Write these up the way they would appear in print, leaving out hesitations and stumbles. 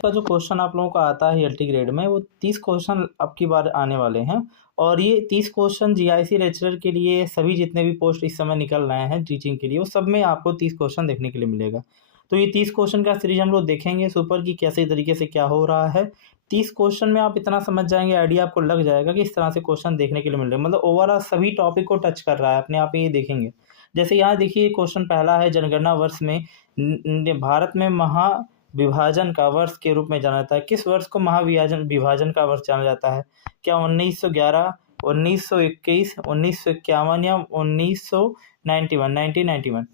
का जो क्वेश्चन आप लोगों का आता है एलटी ग्रेड में, वो 30 क्वेश्चन अब की बार आने वाले हैं। और ये 30 क्वेश्चन जीआईसी लेक्चरर के लिए सभी जितने भी पोस्ट इस समय निकल रहे हैं टीचिंग के लिए, वो सब में आपको 30 क्वेश्चन देखने के लिए मिलेगा। तो ये 30 क्वेश्चन का सीरीज हम लोग देखेंगे सुपर की कैसे तरीके से क्या हो रहा है। 30 क्वेश्चन में आप इतना समझ जाएंगे, आइडिया आपको लग जाएगा कि इस तरह से क्वेश्चन देखने के लिए मिल रहे हैं, मतलब ओवरऑल सभी टॉपिक को टच कर रहा है अपने आप ही, ये देखेंगे। जैसे यहाँ देखिए क्वेश्चन पहला है, जनगणना वर्ष में भारत में विभाजन का वर्ष के रूप में जाना जाता है। किस वर्ष को महाविभाजन विभाजन का वर्ष जाना जाता है? क्या 1911, 1921, 1951 या 1991?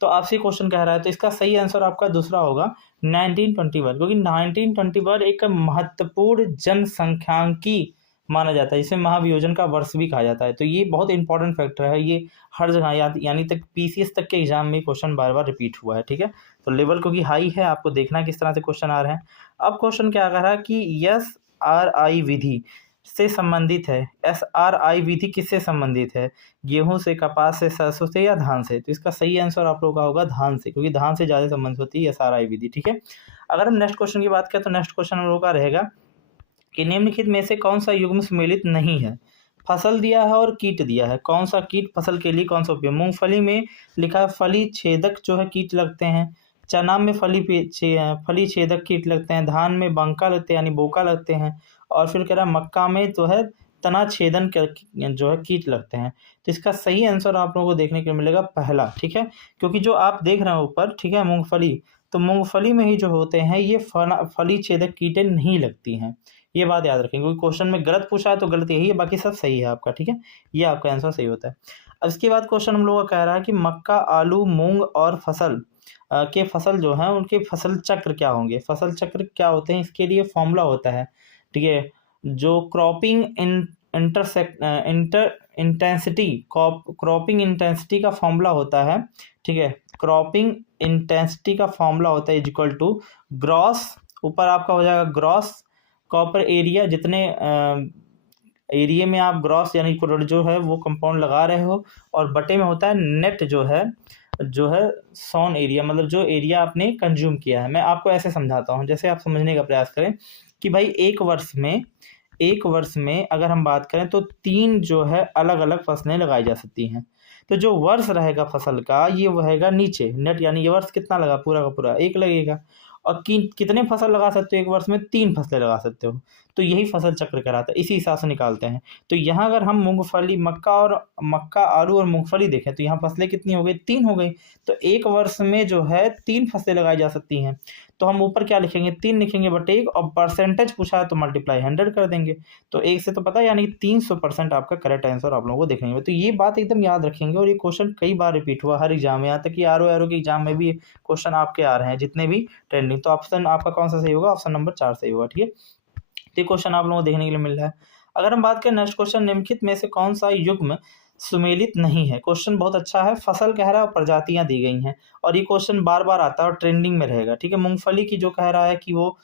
तो आपसे क्वेश्चन कह रहा है, तो इसका सही आंसर आपका दूसरा होगा 1921, क्योंकि 1921 एक महत्वपूर्ण जनसंख्यांकी माना जाता है, जिसे महावियोजन का वर्ष भी कहा जाता है। तो ये बहुत इंपॉर्टेंट फैक्टर है, ये हर जगह यानी तक पीसीएस तक के एग्जाम में क्वेश्चन बार बार रिपीट हुआ है। ठीक है, तो लेवल क्योंकि हाई है, आपको देखना किस तरह से क्वेश्चन आ रहे हैं। अब क्वेश्चन क्या कर रहा है कि SRI विधि से संबंधित है। SRI विधि किससे संबंधित है? गेहूं से, कपास से, सरसों से या धान से? तो इसका सही आंसर आप लोगों का होगा धान से, क्योंकि धान से ज़्यादा संबंधित होती है SRI विधि। ठीक है, अगर हम नेक्स्ट क्वेश्चन की बात करें तो नेक्स्ट क्वेश्चन हम लोगों का रहेगा कि निम्नलिखित में से कौन सा युग्म सम्मिलित नहीं है? फसल दिया है और कीट दिया है, कौन सा कीट फसल के लिए कौन सा उपयोग? मूंगफली में लिखा है फली छेदक जो है कीट लगते हैं, चना में फली छेदक कीट लगते हैं, धान में बंका लगते हैं यानी बोका लगते हैं, और फिर कह रहा है मक्का में जो है तना छेदन जो है कीट लगते हैं। तो इसका सही आंसर आप लोगों को देखने को मिलेगा पहला। ठीक है, क्योंकि जो आप देख रहे हैं ऊपर, ठीक है, मूंगफली, तो मूंगफली में ही जो होते हैं ये फली छेदक कीटें नहीं लगती हैं। ये बात याद रखेंगे, क्योंकि क्वेश्चन में गलत पूछा है तो गलत यही है, बाकी सब सही है आपका। ठीक है, ये आपका आंसर सही होता है। अब इसके बाद क्वेश्चन हम लोग का कह रहा है कि मक्का, आलू, मूंग और के फसल जो है उनके फसल चक्र क्या होंगे? फसल चक्र क्या होते हैं, इसके लिए फॉर्मूला होता है। ठीक है, जो क्रॉपिंग इंटेंसिटी का फॉर्मूला होता है। ठीक है, क्रॉपिंग इंटेंसिटी का फॉर्मूला होता है इक्वल टू ग्रॉस, ऊपर आपका हो जाएगा ग्रॉस कॉपर एरिया, जितने एरिया में आप ग्रॉस यानी जो है वो कंपाउंड लगा रहे हो, और बटे में होता है नेट जो है सॉन एरिया, मतलब जो एरिया आपने कंज्यूम किया है। मैं आपको ऐसे समझाता हूँ, जैसे आप समझने का प्रयास करें कि भाई एक वर्ष में अगर हम बात करें तो 3 जो है अलग अलग फसलें लगाई जा सकती हैं। तो जो वर्ष रहेगा फसल का ये रहेगा नीचे नेट, यानी ये वर्ष कितना लगा, पूरा का पूरा 1 लगेगा। और कितने फसल लगा सकते हो एक वर्ष में? 3 फसलें लगा सकते हो। तो यही फसल चक्र कहलाता है, इसी हिसाब से निकालते हैं। तो यहाँ अगर हम मूंगफली, मक्का, आलू और मूंगफली देखें तो यहाँ फसलें कितनी हो गई? 3 हो गई। तो एक वर्ष में जो है 3 फसलें लगाई जा सकती हैं। तो हम ऊपर क्या लिखेंगे? 3 लिखेंगे बटे 1, और परसेंटेज पूछा है तो मल्टीप्लाई 100 कर देंगे। तो 1 से तो पता है, यानी 300% आपका करेक्ट आंसर आप लोगों को देखने में। तो ये बात एकदम याद रखेंगे, और ये क्वेश्चन कई बार रिपीट हुआ हर एग्जाम में, यहाँ तक कि आरओ के एग्जाम में भी क्वेश्चन आपके आ रहे हैं जितने भी ट्रेंडिंग। तो ऑप्शन आपका कौन सा सही होगा? ऑप्शन नंबर 4 सही होगा। ठीक है, तो ये क्वेश्चन आप लोगों को देखने के लिए मिल रहा है। अगर हम बात करें नेक्स्ट क्वेश्चन, निम्नलिखित में से कौन सा युग्म सुमेलित नहीं है? क्वेश्चन बहुत अच्छा है, फसल कह रहा है और प्रजातियां दी गई हैं, और ये क्वेश्चन बार बार आता है और ट्रेंडिंग में रहेगा। ठीक है, मूंगफली की जो कह रहा है कि वो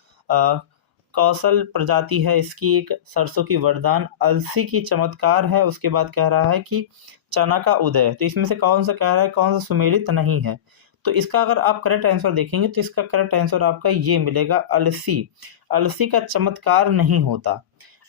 कौशल प्रजाति है, इसकी एक सरसों की वरदान, अलसी की चमत्कार है, उसके बाद कह रहा है कि चना का उदय। तो इसमें से कौन सा कह रहा है, कौन सा सुमेलित नहीं है? तो इसका अगर आप करेक्ट आंसर देखेंगे तो इसका करेक्ट आंसर आपका ये मिलेगा, अलसी। अलसी का चमत्कार नहीं होता।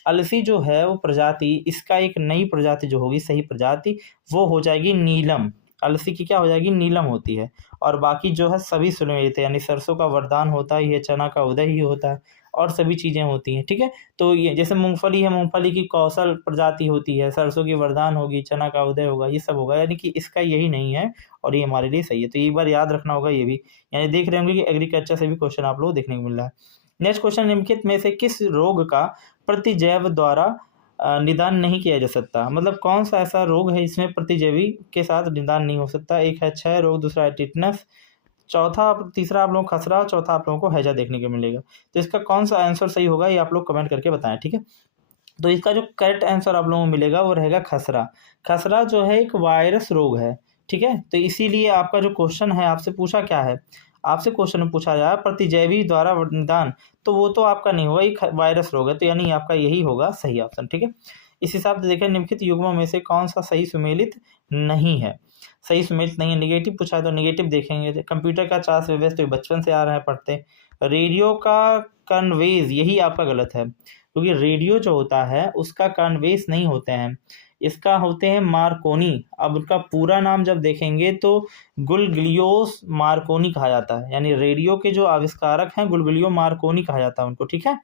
अलसी जो है वो प्रजाति, इसका एक नई प्रजाति जो होगी, सही प्रजाति, वो हो जाएगी नीलम। अलसी की क्या हो जाएगी? नीलम होती है। और बाकी जो है सभी सुमेलित है, यानी सरसों का वरदान होता ही है, चना का उदय ही होता है, और सभी चीज़ें होती हैं। ठीक है, तो ये जैसे मूंगफली है, मूंगफली की कौशल प्रजाति होती है, सरसों की वरदान होगी, चना का उदय होगा, ये सब होगा, यानी कि इसका यही नहीं है, और ये हमारे लिए सही है। तो एक बार याद रखना होगा ये भी, यानी देख रहे होंगे कि एग्रीकल्चर से भी क्वेश्चन आप लोग देखने को मिल रहा है। नेक्स्ट क्वेश्चन, निम्नलिखित में से किस रोग का प्रतिजैव द्वारा निदान नहीं किया जा सकता? मतलब कौन सा ऐसा रोग है इसमें प्रतिजैवी के साथ निदान नहीं हो सकता? एक है क्षय रोग, दूसरा है टिटनस, तीसरा आप लोगों को खसरा, चौथा आप लोगों को हैजा देखने को मिलेगा। तो इसका कौन सा आंसर सही होगा ये आप लोग कमेंट करके बताएं। ठीक है, तो इसका जो करेक्ट आंसर आप लोगों को मिलेगा वो रहेगा खसरा। खसरा जो है एक वायरस रोग है। ठीक है, तो इसीलिए आपका जो क्वेश्चन है आपसे पूछा क्या है, आपसे क्वेश्चन में पूछा जाए प्रतिजैवी द्वारा निदान, तो वो तो आपका नहीं होगा, ये वायरस रोग है, तो यानी आपका यही होगा सही ऑप्शन। ठीक है, इस हिसाब से देखें निम्नलिखित युग्मों में से कौन सा सही सुमेलित नहीं है? सही सुमेलित नहीं है, निगेटिव पूछा है तो निगेटिव देखेंगे। कंप्यूटर का 50 व्यवस्था तो बचपन से आ रहा है पढ़ते, रेडियो का कन्वेज, यही आपका गलत है, क्योंकि रेडियो जो होता है उसका कन्वेज नहीं होते हैं, इसका होते हैं मार्कोनी। अब उनका पूरा नाम जब देखेंगे तो गुलगिलियोस मार्कोनी कहा जाता है, यानी रेडियो के जो आविष्कारक हैं गुलगिलियो मार्कोनी कहा जाता है उनको, ठीक है,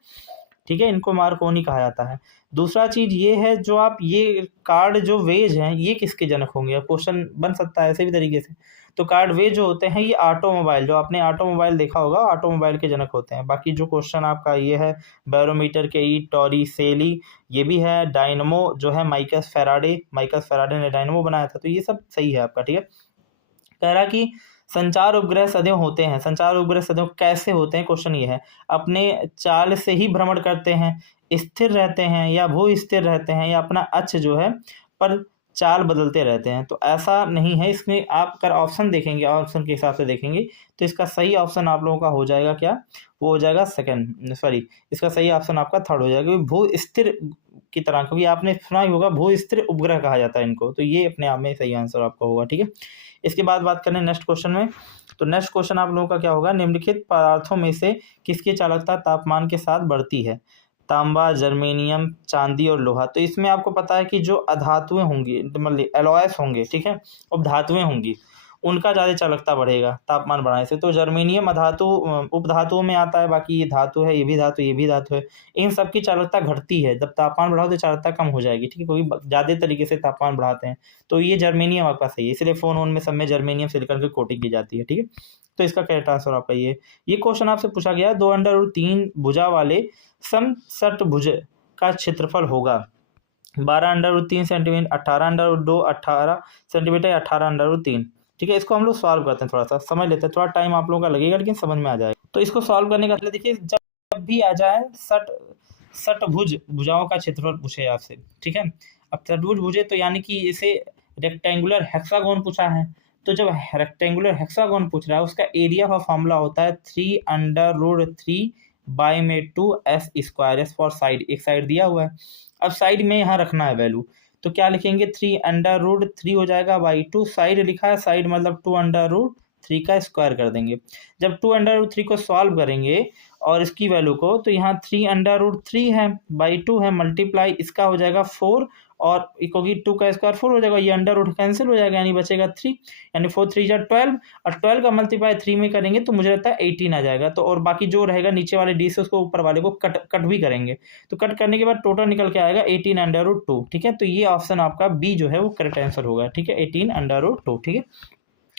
ठीक है, इनको मार्कोनी कहा जाता है। दूसरा चीज ये है, जो आप ये कार्ड जो वेज हैं ये किसके जनक होंगे, क्वेश्चन बन सकता है ऐसे भी तरीके से। तो कार्ड वेज जो होते हैं ये ऑटोमोबाइल, जो आपने ऑटोमोबाइल देखा होगा, ऑटोमोबाइल के जनक होते हैं। बाकी जो क्वेश्चन आपका ये है बैरोमीटर के ई टॉरिसेली, ये भी है। डायनमो जो है माइकस फेराडे ने डायनमो बनाया था, तो ये सब सही है आपका, ठीक है। कह रहा कि संचार उपग्रह सदैव होते हैं, संचार उपग्रह सदैव कैसे होते हैं, क्वेश्चन ये है, अपने चाल से ही भ्रमण करते हैं, स्थिर रहते हैं, या भू स्थिर रहते हैं, या अपना अक्ष जो है पर चाल बदलते रहते हैं। तो ऐसा नहीं है, इसमें आप अगर ऑप्शन देखेंगे, ऑप्शन के हिसाब से देखेंगे तो इसका सही ऑप्शन आप लोगों का हो जाएगा क्या, वो हो जाएगा सेकंड, सॉरी, इसका सही ऑप्शन आपका थर्ड हो जाएगा, क्योंकि भू स्थिर की तरह, क्योंकि आपने सुना ही होगा भू स्थिर उपग्रह कहा जाता है इनको, तो ये अपने आप में सही आंसर आपका होगा, ठीक है। इसके बाद बात करें नेक्स्ट क्वेश्चन में, तो नेक्स्ट क्वेश्चन आप लोगों का क्या होगा, निम्नलिखित पदार्थों में से किसकी चालकता तापमान के साथ बढ़ती है, तांबा, जर्मेनियम, चांदी और लोहा। तो इसमें आपको पता है कि जो अधातुएं होंगी, मतलब एलॉयस होंगे, ठीक है, उपधातुएं होंगी, उनका ज़्यादा चालकता बढ़ेगा तापमान बढ़ाने से। तो जर्मेनियम अधातु उपधातुओं में आता है, बाकी ये धातु है, ये भी धातु, ये भी धातु है, इन सब की चालकता घटती है, जब तापमान बढ़ाओ तो चालकता कम हो जाएगी, ठीक है, क्योंकि ज़्यादा तरीके से तापमान बढ़ाते हैं। तो ये जर्मेनियम आपका सही है, इसलिए फ़ोन वोन में सब में जर्मेनियम सिलिकॉन की कोटिंग की जाती है, ठीक है। तो इसका करेक्ट आंसर आपका ये क्वेश्चन आपसे पूछा गया, 2√3 भुजा वाले समषट्भुज का क्षेत्रफल होगा 12√3 सेंटीमीटर, 18√2, 18 सेंटीमीटर, 18√3, ठीक है। इसको हम लोग सॉल्व करते हैं, थोड़ा सा समझ लेते हैं, थोड़ा टाइम आप लोगों का लगेगा लेकिन समझ में आ जाएगा। तो इसको सॉल्व करने का मतलब देखिए, जब भी आ जाए षटभुज, भुजाओं का क्षेत्रफल पूछे आपसे, ठीक है। अब षटभुज भुजे तो यानी कि इसे रेक्टेंगुलर हेक्सागोन पूछा है, तो जब रेक्टेंगुलर हेक्सागोन पूछ रहा है उसका एरिया का फॉर्मूला होता है 3√3 बाई में 2s², एस फॉर साइड, एक साइड दिया हुआ है, अब साइड में यहाँ रखना है वैल्यू, तो क्या लिखेंगे 3√3 हो जाएगा बाई 2, साइड लिखा है, साइड मतलब 2√3 का स्क्वायर कर देंगे। जब 2√3 को सॉल्व करेंगे और इसकी वैल्यू को, तो यहाँ 3√3 है बाई 2 है, मल्टीप्लाई इसका हो जाएगा 4, और क्योंकि 2 का स्क्वायर 4 हो जाएगा, ये अंडर रूट कैंसिल हो जाएगा, यानी बचेगा 3, यानी 4 3 जा 12, और 12 का मल्टीप्लाई 3 में करेंगे तो मुझे लगता है 18 आ जाएगा। तो और बाकी जो रहेगा नीचे वाले डी से उसको ऊपर वाले को कट भी करेंगे, तो कट करने के बाद टोटल निकल के आएगा 18√2, ठीक है। तो ये ऑप्शन आपका बी जो है वो करेक्ट आंसर होगा, ठीक है, 18√2, ठीक है।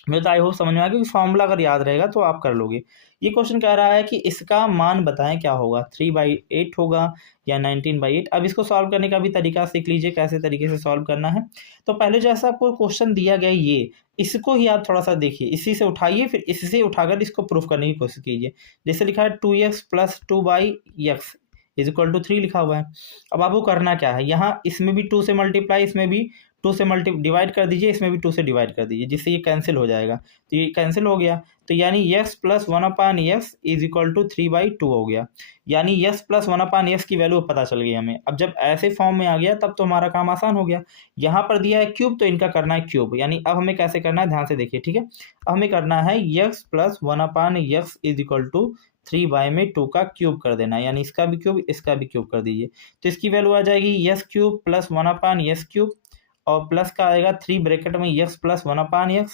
मुझे तो आई होप समझ में आया, क्योंकि फॉर्मूला अगर याद रहेगा तो आप कर लोगे। ये क्वेश्चन कह रहा है कि इसका मान बताएं क्या होगा, 3/8 होगा या 19/8। अब इसको सॉल्व करने का भी तरीका सीख लीजिए, कैसे तरीके से सॉल्व करना है। तो पहले जैसा आपको क्वेश्चन दिया गया ये, इसको ही आप थोड़ा सा देखिए, इसी से उठाइए, फिर इससे उठाकर इसको प्रूफ करने की कोशिश कीजिए। जैसे लिखा है 2x + 2/x = 3 लिखा हुआ है। अब आपको करना क्या है, यहाँ इसमें भी 2 से मल्टीप्लाई, इसमें भी 2 से डिवाइड कर दीजिए, इसमें भी 2 से डिवाइड कर दीजिए, जिससे ये कैंसिल हो जाएगा, तो ये कैंसिल हो गया, तो यानी x + 1/x = 3/2 हो गया, यानी x + 1/x की वैल्यू पता चल गई हमें। अब जब ऐसे फॉर्म में आ गया तब तो हमारा काम आसान हो गया। यहाँ पर दिया है क्यूब, तो इनका करना है क्यूब, यानी अब हमें कैसे करना है ध्यान से देखिए, ठीक है। अब हमें करना है x + 1/x = 3/2 का क्यूब कर देना है, यानी इसका भी क्यूब, इसका भी क्यूब कर दीजिए, तो इसकी वैल्यू आ जाएगी x³ + 1/x³ और प्लस का आएगा 3 ब्रैकेट में x + 1/x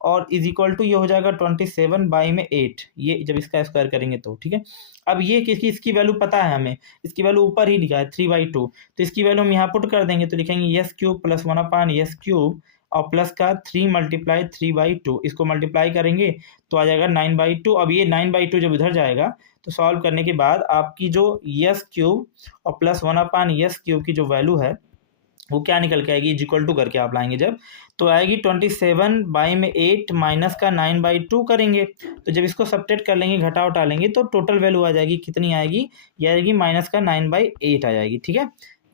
और इज इक्वल टू ये हो जाएगा 27/8, ये जब इसका स्क्वायर करेंगे तो, ठीक है। अब ये किसकी, इसकी वैल्यू पता है हमें, इसकी वैल्यू ऊपर ही लिखा है 3/2, तो इसकी वैल्यू हम यहाँ पुट कर देंगे, तो लिखेंगे x³ + 1/x³ और प्लस का 3 × 3/2, इसको मल्टीप्लाई करेंगे तो आ जाएगा 9/2। अब ये 9/2 जब इधर जाएगा तो सॉल्व करने के बाद आपकी जो x³ और प्लस 1/x³ की जो वैल्यू है वो क्या निकल के आएगी, इक्वल टू करके आप लाएंगे जब, तो आएगी 27/8 माइनस का 9/2 करेंगे, तो जब इसको सब्ट्रैक्ट कर लेंगे, घटा उठा लेंगे, तो टोटल वैल्यू आ जाएगी, कितनी आएगी, ये आएगी माइनस का 9/8 आ जाएगी, ठीक है,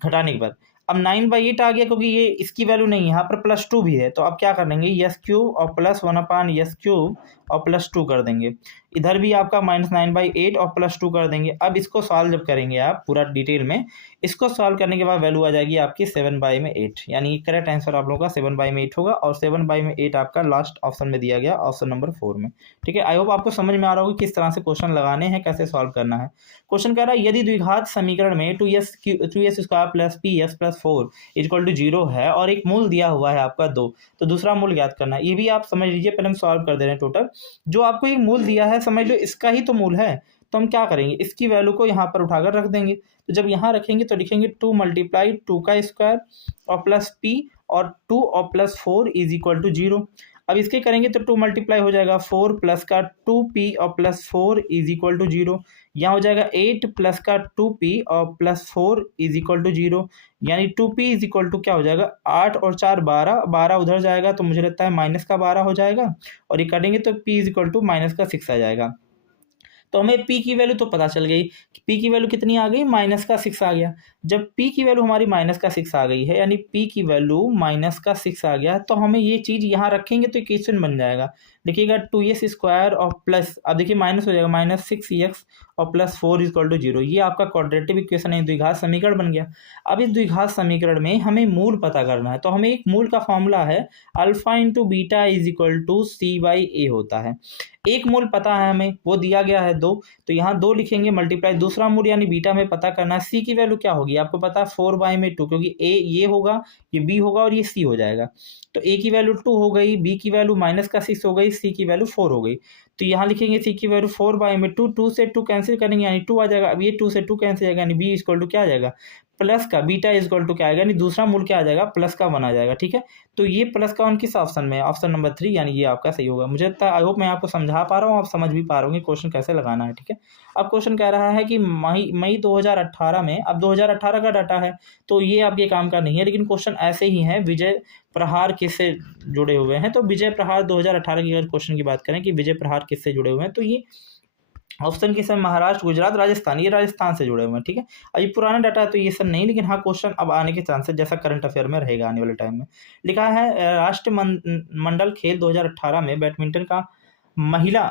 घटाने के बाद। अब 9/8 आ गया, क्योंकि ये इसकी वैल्यू नहीं है, यहाँ पर +2 भी है, तो अब क्या कर लेंगे, x³ और प्लस 1/x³ और +2 कर देंगे। इधर भी आपका -9/8 और +2 कर देंगे। अब इसको सॉल्व जब करेंगे आप पूरा डिटेल में, इसको सॉल्व करने के बाद वैल्यू आ जाएगी आपकी 7/8, यानी करेक्ट आंसर आप लोगों का 7/8 होगा और 7/8 आपका लास्ट ऑप्शन में दिया गया, ऑप्शन नंबर 4 में। ठीक है, आई होप आपको समझ में आ रहा होगा किस तरह से क्वेश्चन लगाने हैं, कैसे सॉल्व करना है। क्वेश्चन कह रहा है यदि द्विघात समीकरण में 2s² + ps + 4 = 0 है और एक मूल दिया हुआ है आपका 2, तो दूसरा मूल ज्ञात करना है। ये भी आप समझ लीजिए, पहले हम सॉल्व कर दे रहे हैं टोटल। जो आपको एक मूल दिया है, समझ लो इसका ही तो मूल है, तो हम क्या करेंगे, इसकी वैल्यू को यहाँ पर उठाकर रख देंगे। तो जब यहाँ रखेंगे तो लिखेंगे 2 × 2 का स्क्वायर और +p और 2 और +4 = 0। अब इसके करेंगे तो 2 मल्टीप्लाई हो जाएगा 4 प्लस का 2p और +4 = 0। यहाँ हो जाएगा 8 प्लस का 2p और +4 = 0, यानी 2p = क्या हो जाएगा 8 और 4 12, 12 उधर जाएगा तो मुझे लगता है माइनस का 12 हो जाएगा, और ये काटेंगे तो p = -6 आ जाएगा। तो हमें p की वैल्यू तो पता चल गई, p की वैल्यू कितनी आ गई, -6 आ गया। जब p की वैल्यू हमारी -6 आ गई है, यानी p की वैल्यू -6 आ गया, तो हमें ये चीज़ यहाँ रखेंगे तो इक्वेशन बन जाएगा। देखिएगा 2s² और प्लस, अब देखिए माइनस हो जाएगा -6x और +4 = 0। ये आपका क्वाड्रेटिक इक्वेशन है, द्विघात समीकरण बन गया। अब इस द्विघात समीकरण में हमें मूल पता करना है, तो हमें एक मूल का फॉर्मूला है α × β = c/a होता है। एक मूल पता है हमें, वो दिया गया है 2, तो यहाँ 2 लिखेंगे मल्टीप्लाई, दूसरा मूल यानी बीटा में पता करना है। सी की वैल्यू क्या होगी आपको पता है 4/2, क्योंकि ए ये होगा, ये बी होगा और ये सी हो जाएगा। तो ए की वैल्यू 2 हो गई, बी की वैल्यू -6 हो गई, सी की वैल्यू 4 हो गई। तो यहाँ लिखेंगे सी की वैल्यू 4/2, 2 से 2 कैंसिल करेंगे यानी 2 आ जाएगा। अब ये 2 से 2 कैंसिल जाएगा, यानी बी = क्या आ जाएगा, प्लस का, बीटा = क्या आएगा, यानी दूसरा मूल क्या आ जाएगा, +1 आ जाएगा। ठीक है, तो ये +1 किस ऑप्शन में है, ऑप्शन नंबर 3, यानी ये आपका सही होगा। मुझे लगता है, आई होप मैं आपको समझा पा रहा हूँ, आप समझ भी पा रहे होंगे क्वेश्चन कैसे लगाना है। ठीक है, अब क्वेश्चन कह रहा है कि मई 2018 में, अब 2018 का डाटा है तो ये आपके काम का नहीं है, लेकिन क्वेश्चन ऐसे ही है, विजय प्रहार किससे जुड़े हुए हैं, तो विजय प्रहार 2018 की अगर क्वेश्चन की बात करें कि विजय प्रहार किससे जुड़े हुए हैं, तो ये ऑप्शन के सब महाराष्ट्र, गुजरात, राजस्थान, ये राजस्थान से जुड़े हुए हैं। ठीक है, अब ये पुराना डाटा है तो ये सब नहीं, लेकिन हाँ क्वेश्चन अब आने के चांसेस जैसा करंट अफेयर में रहेगा आने वाले टाइम में। लिखा है राष्ट्रमंडल खेल 2018 में बैडमिंटन का महिला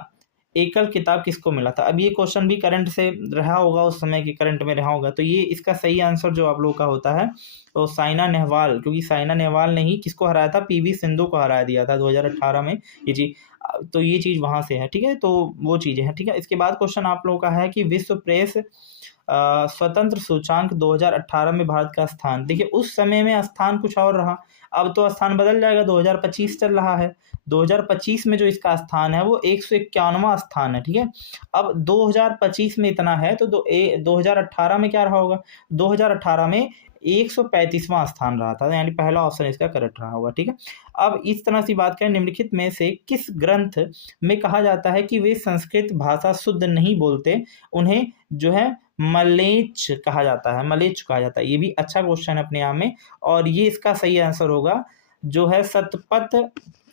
एकल खिताब किसको मिला था। अब ये क्वेश्चन भी करंट से रहा होगा, उस समय के करंट में रहा होगा, तो ये इसका सही आंसर जो आप लोगों का होता है तो साइना नेहवाल, क्योंकि साइना नेहवाल ने ही किसको हराया था, पीवी सिंधु को हरा दिया था 2018 में ये चीज, तो ये चीज़ वहाँ से है। ठीक है, तो वो चीज़ें हैं। ठीक है, इसके बाद क्वेश्चन आप लोगों का है कि विश्व प्रेस स्वतंत्र सूचांक 2018 में भारत का स्थान। देखिए उस समय में स्थान कुछ और रहा, अब तो स्थान बदल जाएगा, 2025 चल रहा है, 2025 में जो इसका स्थान है वो 151वां स्थान है। ठीक है, अब 2025 में इतना है तो 2018 में क्या रहा होगा, 2018 में 135वां स्थान रहा था, यानी पहला ऑप्शन इसका करेक्ट रहा होगा। ठीक है, अब इस तरह से बात करें, निम्नलिखित में से किस ग्रंथ में कहा जाता है कि वे संस्कृत भाषा शुद्ध नहीं बोलते, उन्हें जो है मलेच्छ कहा जाता है, मलेच्छ कहा जाता है। ये भी अच्छा क्वेश्चन है अपने आप में, और ये इसका सही आंसर होगा जो है सतपथ।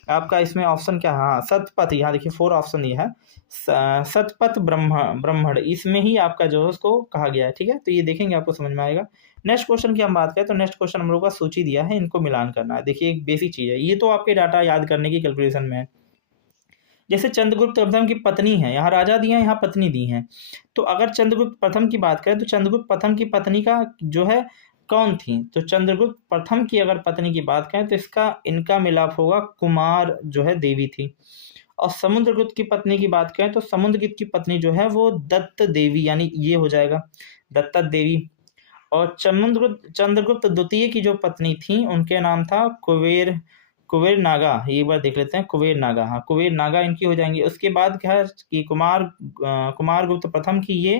आपका इसमें ऑप्शन क्या है, हाँ सतपथ, यहाँ देखिए 4 ऑप्शन ये है, सतपथ ब्राह्मण, इसमें ही आपका जो है उसको कहा गया है। ठीक है, तो ये देखेंगे आपको समझ में आएगा। नेक्स्ट क्वेश्चन की हम बात करें तो नेक्स्ट क्वेश्चन हम लोग का सूची दिया है, इनको मिलान करना है। देखिए एक बेसिक चीज़ है, ये तो आपके डाटा याद करने की कैलकुलेशन में है। जैसे चंद्रगुप्त प्रथम की पत्नी है, यहाँ राजा दिए हैं, यहाँ पत्नी दी हैं, तो अगर चंद्रगुप्त प्रथम की बात करें तो चंद्रगुप्त प्रथम की पत्नी का जो है कौन थी, तो चंद्रगुप्त प्रथम की अगर पत्नी की बात करें तो इनका मिलाप होगा, कुमार जो है देवी थी। और समुद्रगुप्त की पत्नी की बात करें तो समुद्रगुप्त की पत्नी जो है वो दत्त देवी, यानी ये हो जाएगा दत्ता देवी। और चंद्रगुप्त द्वितीय की जो पत्नी थी उनके नाम था कुबेर नागा, ये बार देख लेते हैं, कुबेर नागा, हाँ कुबेर नागा इनकी हो जाएंगी। उसके बाद क्या है कि कुमार गुप्त प्रथम की ये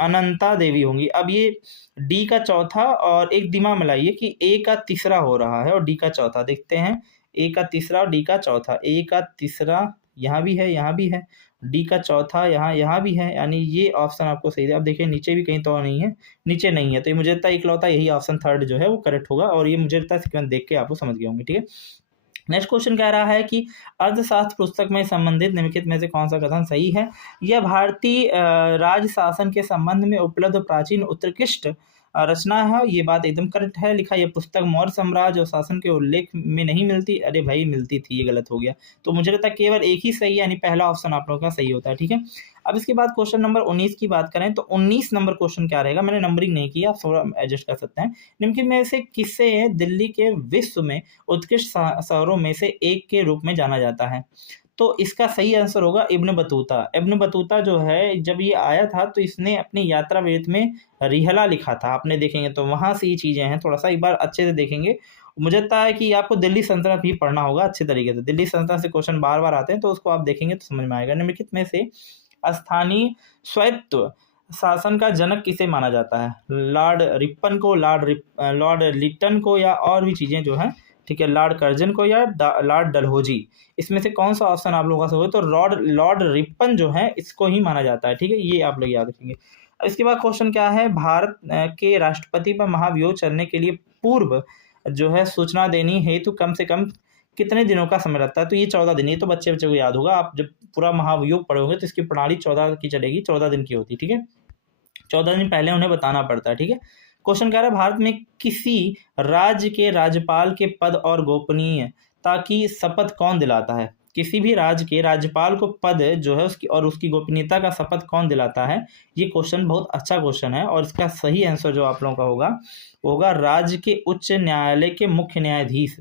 अनंता देवी होंगी। अब ये डी का चौथा और एक दिमाग मिलाइए कि ए का तीसरा हो रहा है और डी का चौथा, देखते हैं ए का तीसरा और डी का चौथा, ए का तीसरा यहाँ भी है, यहाँ भी है, डी का चौथा यहाँ भी है, यानी ये ऑप्शन आपको सही है। अब देखिए नीचे भी कहीं तो नहीं है, नीचे नहीं है, तो ये मुझे लगता है इकलौता यही ऑप्शन थर्ड जो है वो करेक्ट होगा, और ये मुझे लगता है सीक्वेंस देख के आपको समझ गए होंगे। ठीक है, नेक्स्ट क्वेश्चन कह रहा है कि अर्थशास्त्र पुस्तक में संबंधित निम्नलिखित में से कौन सा कथन सही है। यह भारतीय राज शासन के संबंध में उपलब्ध प्राचीन उत्कृष्ट रचना है, ये बात एकदम करेक्ट है। लिखा ये पुस्तक मौर्य साम्राज्य और शासन के उल्लेख में नहीं मिलती। अरे भाई मिलती थी, ये गलत हो गया। तो मुझे लगता है केवल एक ही सही है, यानी पहला ऑप्शन आप लोगों का सही होता है। ठीक है, अब इसके बाद क्वेश्चन नंबर 19 की बात करें तो 19 नंबर क्वेश्चन क्या रहेगा, मैंने नंबरिंग नहीं किया, आप थोड़ा एडजस्ट कर सकते हैं। निम्नलिखित में से किसे दिल्ली के विश्व में उत्कृष्ट शहरों में से एक के रूप में जाना जाता है? तो इसका सही आंसर होगा इब्न बतूता। इब्न बतूता जो है, जब ये आया था तो इसने अपनी यात्रा वृत्त में रिहला लिखा था, आपने देखेंगे तो वहां से ये चीजें हैं, थोड़ा सा एक बार अच्छे से देखेंगे। मुझे लगता है कि आपको दिल्ली सल्तनत भी पढ़ना होगा अच्छे तरीके से, दिल्ली सल्तनत से क्वेश्चन बार बार आते हैं, तो उसको आप देखेंगे तो समझ में आएगा। निम्नलिखित में से स्थानीय स्वायत्त शासन का जनक किसे माना जाता है? लॉर्ड रिपन को, लॉर्ड लिटन को, या और भी चीजें जो हैं, ठीक है, लॉर्ड कर्जन को, या लॉर्ड डलहौजी? इसमें से कौन सा ऑप्शन आप लोगों का होगा? तो लॉर्ड रिपन जो है इसको ही माना जाता है। ठीक है, ये आप लोग याद रखेंगे। इसके बाद क्वेश्चन क्या है, भारत के राष्ट्रपति पर महाभियोग चलने के लिए पूर्व जो है सूचना देनी हेतु कम से कम कितने दिनों का समय लगता है? तो ये 14 दिन। ये तो बच्चे को याद होगा, आप जब पूरा महाभियोग पढ़ोगे तो इसकी प्रणाली 14 की चलेगी, 14 दिन की होती है। ठीक है, 14 दिन पहले उन्हें बताना पड़ता है। ठीक है, क्वेश्चन कह रहा है भारत में किसी राज्य के राज्यपाल के पद और गोपनीयता की शपथ कौन दिलाता है? किसी भी राज्य के राज्यपाल को पद जो है उसकी और उसकी गोपनीयता का शपथ कौन दिलाता है? ये क्वेश्चन बहुत अच्छा क्वेश्चन है, और इसका सही आंसर जो आप लोगों का होगा वो होगा राज्य के उच्च न्यायालय के मुख्य न्यायाधीश।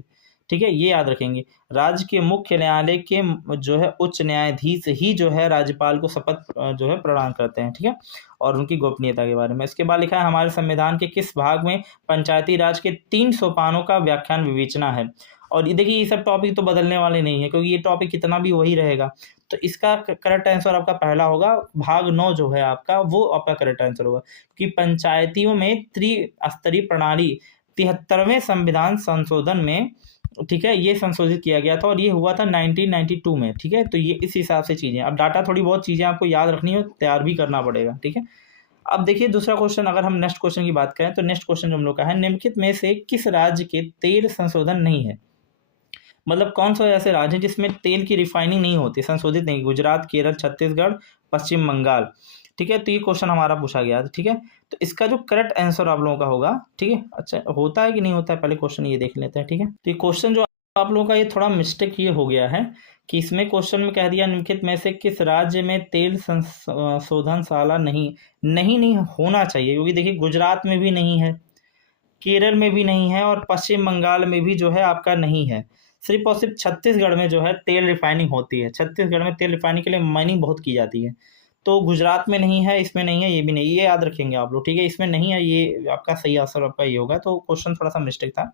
ठीक है, ये याद रखेंगे, राज्य के मुख्य न्यायालय के जो है उच्च न्यायाधीश ही जो है राज्यपाल को शपथ जो है प्रदान करते हैं। ठीक है, और उनकी गोपनीयता के बारे में। इसके बाद लिखा है हमारे संविधान के किस भाग में पंचायती राज के 3 सोपानों का व्याख्यान विवेचना है? और ये देखिए, ये सब टॉपिक तो बदलने वाले नहीं है, क्योंकि ये टॉपिक कितना भी वही रहेगा। तो इसका करेक्ट आंसर आपका पहला होगा, भाग 9 जो है आपका, वो आपका करेक्ट आंसर होगा, क्योंकि पंचायतियों में त्रिस्तरीय प्रणाली 73वें संविधान संशोधन में, ठीक है, ये संशोधित किया गया था, और ये हुआ था 1992 में। ठीक है, तो ये इस हिसाब से चीज़ें, अब डाटा थोड़ी बहुत चीज़ें आपको याद रखनी हो, तैयार भी करना पड़ेगा। ठीक है, अब देखिए दूसरा क्वेश्चन, अगर हम नेक्स्ट क्वेश्चन की बात करें तो नेक्स्ट क्वेश्चन जो हम लोग का है, निम्नलिखित में से किस राज्य के तेल संशोधन नहीं है? मतलब कौन सा ऐसे राज्य है जिसमें तेल की रिफाइनिंग नहीं होती, संशोधित नहीं? गुजरात, केरल, छत्तीसगढ़, पश्चिम बंगाल। ठीक है, तो ये क्वेश्चन हमारा पूछा गया। ठीक है, तो इसका जो करेक्ट आंसर आप लोगों का होगा, ठीक है, अच्छा होता है कि नहीं होता है, पहले क्वेश्चन ये देख लेते हैं। ठीक है, तो ये क्वेश्चन जो आप लोगों का, ये थोड़ा मिस्टेक ये हो गया है कि इसमें क्वेश्चन में कह दिया निम्नलिखित में से किस राज्य में तेल संशोधनशाला नहीं होना चाहिए, क्योंकि देखिए गुजरात में भी नहीं है, केरल में भी नहीं है, और पश्चिम बंगाल में भी जो है आपका नहीं है। सिर्फ और सिर्फ छत्तीसगढ़ में जो है तेल रिफाइनिंग होती है, छत्तीसगढ़ में तेल रिफाइनिंग के लिए माइनिंग बहुत की जाती है। तो गुजरात में नहीं है, इसमें नहीं है, ये भी नहीं, ये याद रखेंगे आप लोग। ठीक है, इसमें नहीं है, ये आपका सही आंसर आपका ये होगा। तो क्वेश्चन थोड़ा सा मिस्टेक था।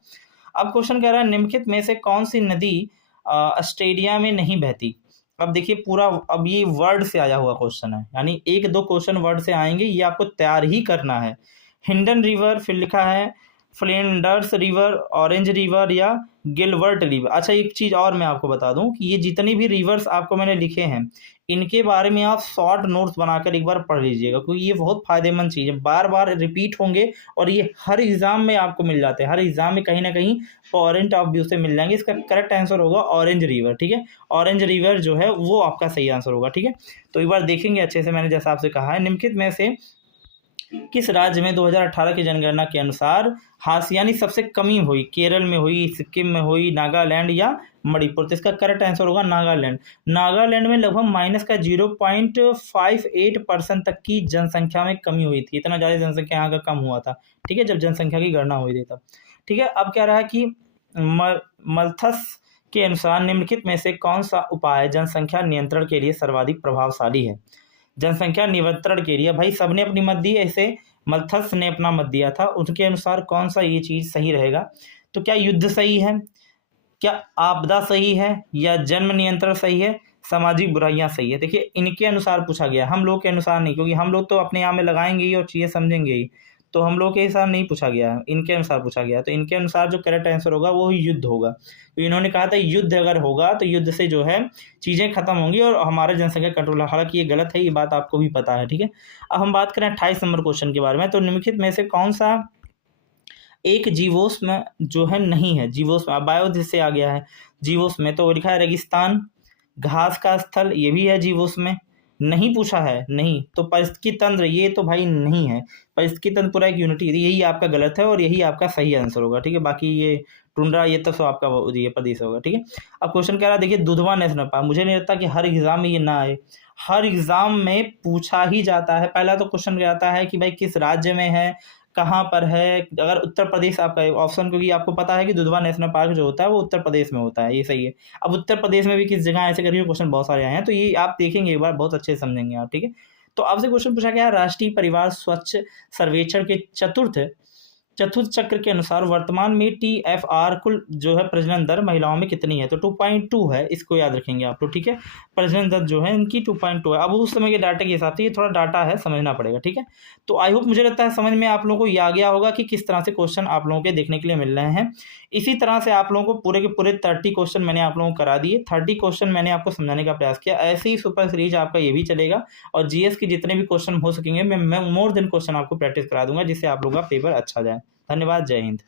अब क्वेश्चन कह रहा है निम्नलिखित में से कौन सी नदी ऑस्ट्रेलिया में नहीं बहती? अब देखिए पूरा, अब ये वर्ड से आया हुआ क्वेश्चन है, यानी 1-2 क्वेश्चन वर्ड से आएंगे, ये आपको तैयार ही करना है। हिंडन रिवर, फिर लिखा है फ्लेंडर्स रिवर, ऑरेंज रिवर, या गिलवर्ट रिवर। अच्छा, एक चीज़ और मैं आपको बता दूं कि ये जितने भी रिवर्स आपको मैंने लिखे हैं, इनके बारे में आप शॉर्ट नोट्स बनाकर एक बार पढ़ लीजिएगा, क्योंकि ये बहुत फायदेमंद चीज़ है, बार बार रिपीट होंगे, और ये हर एग्जाम में आपको मिल जाते हैं, हर एग्जाम में कहीं ना कहीं पॉइंट ऑफ व्यू से मिल जाएंगे। इसका करेक्ट आंसर होगा ऑरेंज रिवर। ठीक है, ऑरेंज रिवर जो है वो आपका सही आंसर होगा। ठीक है, तो एक बार देखेंगे अच्छे से, मैंने जैसा आपसे कहा है, निम्नलिखित में से किस राज्य में 2018 की जनगणना के अनुसार हाशियानी सबसे कमी हुई? केरल में हुई, सिक्किम में हुई, नागालैंड, या मणिपुर? तो इसका करेक्ट आंसर होगा नागालैंड। नागालैंड में लगभग माइनस का 0.58% तक की जनसंख्या में कमी हुई थी, इतना ज़्यादा जनसंख्या यहाँ का कम हुआ था। ठीक है, जब जनसंख्या की गणना हुई थी तब। ठीक है, अब क्या रहा कि मल्थस के अनुसार निम्नलिखित में से कौन सा उपाय जनसंख्या नियंत्रण के लिए सर्वाधिक प्रभावशाली है? जनसंख्या नियंत्रण के लिए भाई सबने अपनी मत दी, ऐसे मल्थस ने अपना मत दिया था, उनके अनुसार कौन सा ये चीज़ सही रहेगा? तो क्या युद्ध सही है, क्या आपदा सही है, या जन्म नियंत्रण सही है, सामाजिक बुराइयां सही है? देखिए इनके अनुसार पूछा गया, हम लोग के अनुसार नहीं, क्योंकि हम लोग तो अपने यहाँ में लगाएंगे ही और चीज़ें समझेंगे ही, तो हम लोग के हिसाब नहीं पूछा गया है, इनके अनुसार पूछा गया। तो इनके अनुसार जो करेक्ट आंसर होगा वो ही युद्ध होगा। तो इन्होंने कहा था युद्ध अगर होगा तो युद्ध से जो है चीज़ें खत्म होंगी और हमारा जनसंख्या कंट्रोल। हालांकि ये गलत है, ये बात आपको भी पता है। ठीक है, अब हम बात करें 28 नंबर क्वेश्चन के बारे में। तो निम्नलिखित में से कौन सा एक जीवोष्म जो है नहीं है? जीवोष्म बायो से आ गया है जीवोष्म में, तो लिखा है रेगिस्तान, घास का स्थल, ये भी है जीवोष्म में, नहीं पूछा है, नहीं, तो पारिस्थितिकी तंत्र ये तो भाई नहीं है। पारिस्थितिकी तंत्र पूरा एक यूनिटी, यही आपका गलत है और यही आपका सही आंसर होगा, ठीक है। बाकी ये टुंड्रा ये तो सब आपका ये प्रदेश होगा, ठीक है। अब क्वेश्चन कह रहा है, देखिए दुधवा नेशनल पार्क, मुझे नहीं लगता कि हर एग्जाम में ये ना आए, हर एग्जाम में पूछा ही जाता है। पहला तो क्वेश्चन आता है कि भाई किस राज्य में है, कहाँ पर है। अगर उत्तर प्रदेश आपका ऑप्शन, क्योंकि आपको पता है कि दुधवा नेशनल पार्क जो होता है वो उत्तर प्रदेश में होता है, ये सही है। अब उत्तर प्रदेश में भी किस जगह ऐसे करके क्वेश्चन बहुत सारे आए हैं, तो ये आप देखेंगे एक बार, बहुत अच्छे से समझेंगे आप, ठीक है। तो आपसे क्वेश्चन पूछा गया है, राष्ट्रीय परिवार स्वच्छ सर्वेक्षण के चतुर्थ चक्र के अनुसार वर्तमान में TFR कुल जो है प्रजनन दर महिलाओं में कितनी है, तो 2.2 है, इसको याद रखेंगे आप लोग, ठीक है। प्रजनन दर जो है इनकी 2.2 है। अब उस समय के डाटा के हिसाब से ये थोड़ा डाटा है, समझना पड़ेगा, ठीक है। तो आई होप, मुझे लगता है समझ में आप लोगों को ये आ गया होगा कि किस तरह से क्वेश्चन आप लोगों के देखने के लिए मिल रहे हैं। इसी तरह से आप लोगों को पूरे के पूरे 30 क्वेश्चन मैंने आप लोगों को करा दिए, 30 क्वेश्चन मैंने आपको समझाने का प्रयास किया। ऐसे ही सुपर सीरीज आपका ये भी चलेगा, और जीएस के जितने भी क्वेश्चन हो सकेंगे मैं मोर देन क्वेश्चन आपको प्रैक्टिस करा दूंगा, जिससे आप लोगों का पेपर अच्छा जाए। धन्यवाद, जय हिंद।